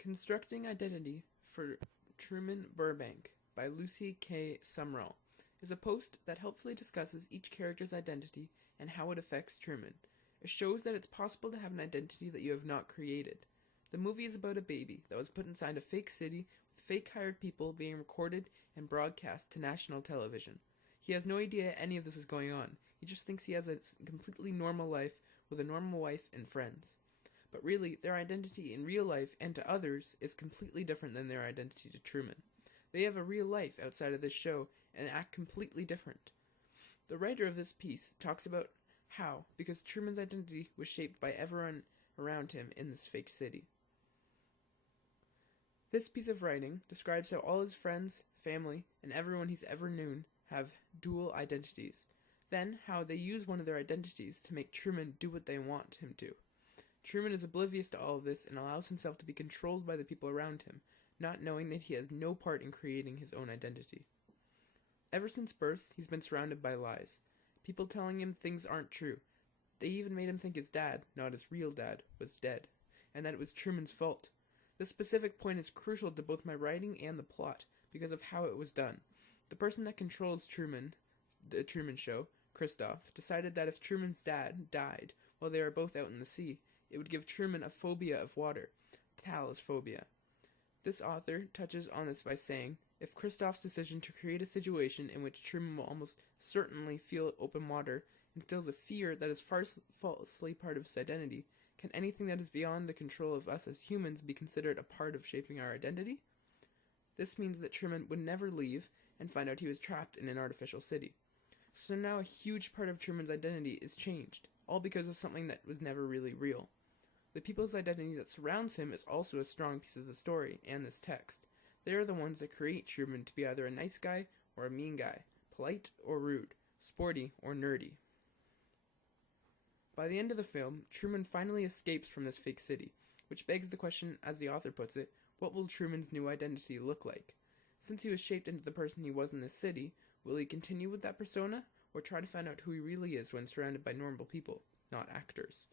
Constructing Identity for Truman Burbank by Lucy K. Sumrall is a post that helpfully discusses each character's identity and how it affects Truman. It shows that it's possible to have an identity that you have not created. The movie is about a baby that was put inside a fake city with fake hired people being recorded and broadcast to national television. He has no idea any of this is going on. He just thinks he has a completely normal life with a normal wife and friends. But really, their identity in real life and to others is completely different than their identity to Truman. They have a real life outside of this show and act completely different. The writer of this piece talks about how, because Truman's identity was shaped by everyone around him in this fake city. This piece of writing describes how all his friends, family, and everyone he's ever known have dual identities. Then, how they use one of their identities to make Truman do what they want him to. Truman is oblivious to all of this and allows himself to be controlled by the people around him, not knowing that he has no part in creating his own identity. Ever since birth, he's been surrounded by lies. People telling him things aren't true. They even made him think his dad, not his real dad, was dead, and that it was Truman's fault. This specific point is crucial to both my writing and the plot, because of how it was done. The person that controls Truman, the Truman Show, Christoph, decided that if Truman's dad died while they were both out in the sea, it would give Truman a phobia of water, thalassophobia. This author touches on this by saying, if Christoph's decision to create a situation in which Truman will almost certainly feel open water instills a fear that is falsely part of his identity, can anything that is beyond the control of us as humans be considered a part of shaping our identity? This means that Truman would never leave and find out he was trapped in an artificial city. So now a huge part of Truman's identity is changed, all because of something that was never really real. The people's identity that surrounds him is also a strong piece of the story and this text. They are the ones that create Truman to be either a nice guy or a mean guy, polite or rude, sporty or nerdy. By the end of the film, Truman finally escapes from this fake city, which begs the question, as the author puts it, what will Truman's new identity look like? Since he was shaped into the person he was in this city, will he continue with that persona, or try to find out who he really is when surrounded by normal people, not actors?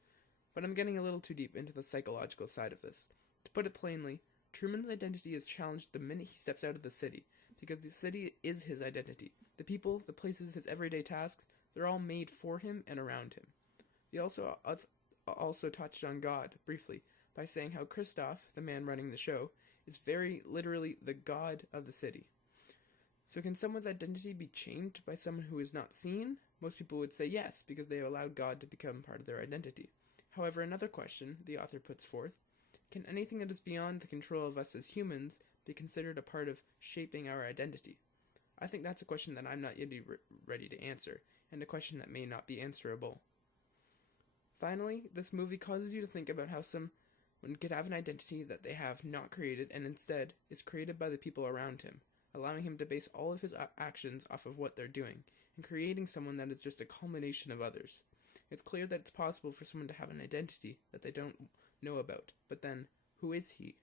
But I'm getting a little too deep into the psychological side of this. To put it plainly, Truman's identity is challenged the minute he steps out of the city, because the city is his identity. The people, the places, his everyday tasks, they're all made for him and around him. He also touched on God, briefly, by saying how Christoph, the man running the show, is very literally the god of the city. So can someone's identity be changed by someone who is not seen? Most people would say yes, because they have allowed God to become part of their identity. However, another question the author puts forth, can anything that is beyond the control of us as humans be considered a part of shaping our identity? I think that's a question that I'm not yet ready to answer, and a question that may not be answerable. Finally, this movie causes you to think about how someone could have an identity that they have not created and instead is created by the people around him, allowing him to base all of his actions off of what they're doing, and creating someone that is just a culmination of others. It's clear that it's possible for someone to have an identity that they don't know about, but then, who is he?